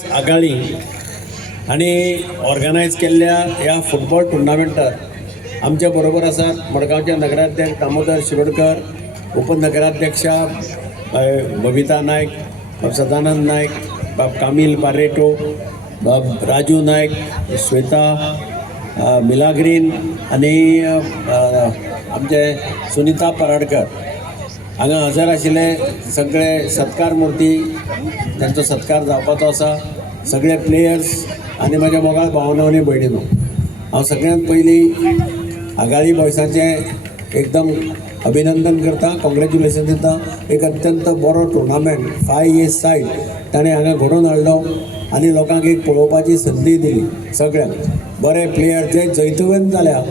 महाविकास आघाडी आणि ऑर्गनायज केल्ल्या ह्या फुटबॉल टुर्नामेंटात आमच्या बरोबर आसात मडगांवचे नगराध्यक्ष दामोदर शिरोडकर, उपनगराध्यक्षा बबिता नायक, बाब सदानंद नायक, बाब कामिल बारेटो, बाब राजू नायक, श्वेता मिलाग्रीन आणि आमचे सुनीता पराडकर हांगा हजर आशिल्ले सगळे सत्कार मूर्ती त्यांचो सत्कार जावपाचो आसा. सगळे प्लेयर्स आनी म्हाज्या मोगाळ भावनो आनी भयणीनो, हांव सगळ्यांत पयलीं आघाडी बॉयसांचें एकदम अभिनंदन करता, कॉंग्रॅच्युलेशन दिता. एक अत्यंत बरो टुर्नामेंट 5 years सायड ताणें हांगा घडोवन हाडलो आनी लोकांक एक पळोवपाची संदी दिली. सगळ्यांक बरे प्लेयर जे जैतवंत जाल्या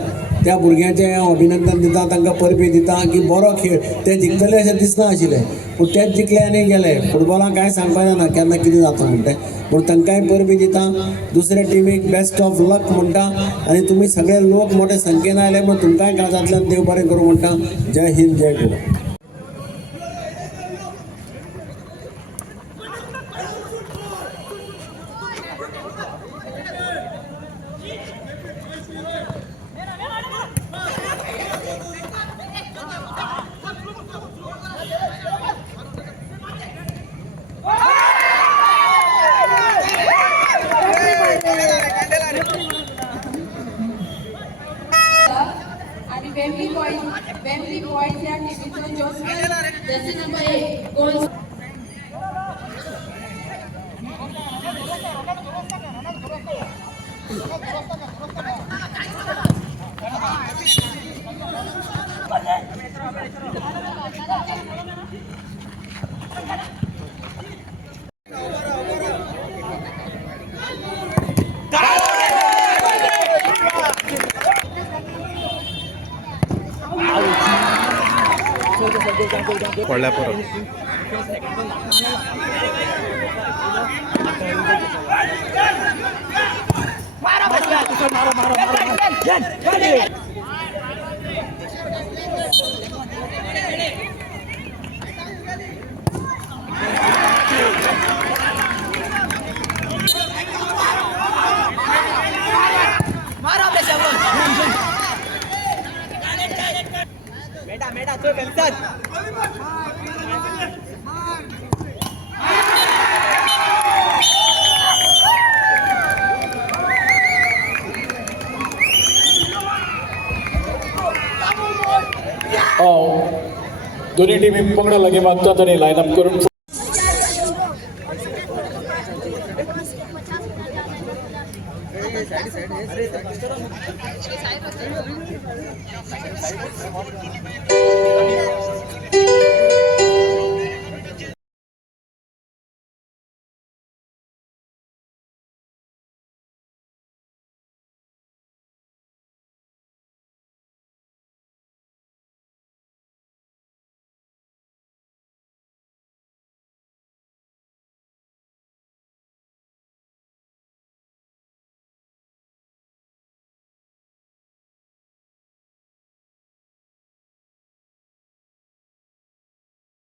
त्या भुरग्यांचें हांव अभिनंदन दिता, तांकां परबी दिता की बरो खेळ. ते जिखतले अशें दिसना आशिल्लें पूण तेच जिखले आनी गेले. फुटबॉलाक कांय सांगपाक जायना केन्ना कितें जाता म्हूण तें, पूण तांकांय परबी दिता. दुसऱ्या टिमीक बेस्ट ऑफ लक म्हणटा आनी तुमी सगळे लोक मोठे संख्येन आयले म्हूण तुमकांय काळजांतल्यान देव बरें करूं म्हणटा. जय हिंद, जय गोवा. वेम्बली बॉयज या टीमचो जर्सी नंबर 1 गोल पडल्या परत मेटा तो गलत दोन्ही टीमी पंगडा लगे मागतात आणि लाईन अप करून साइड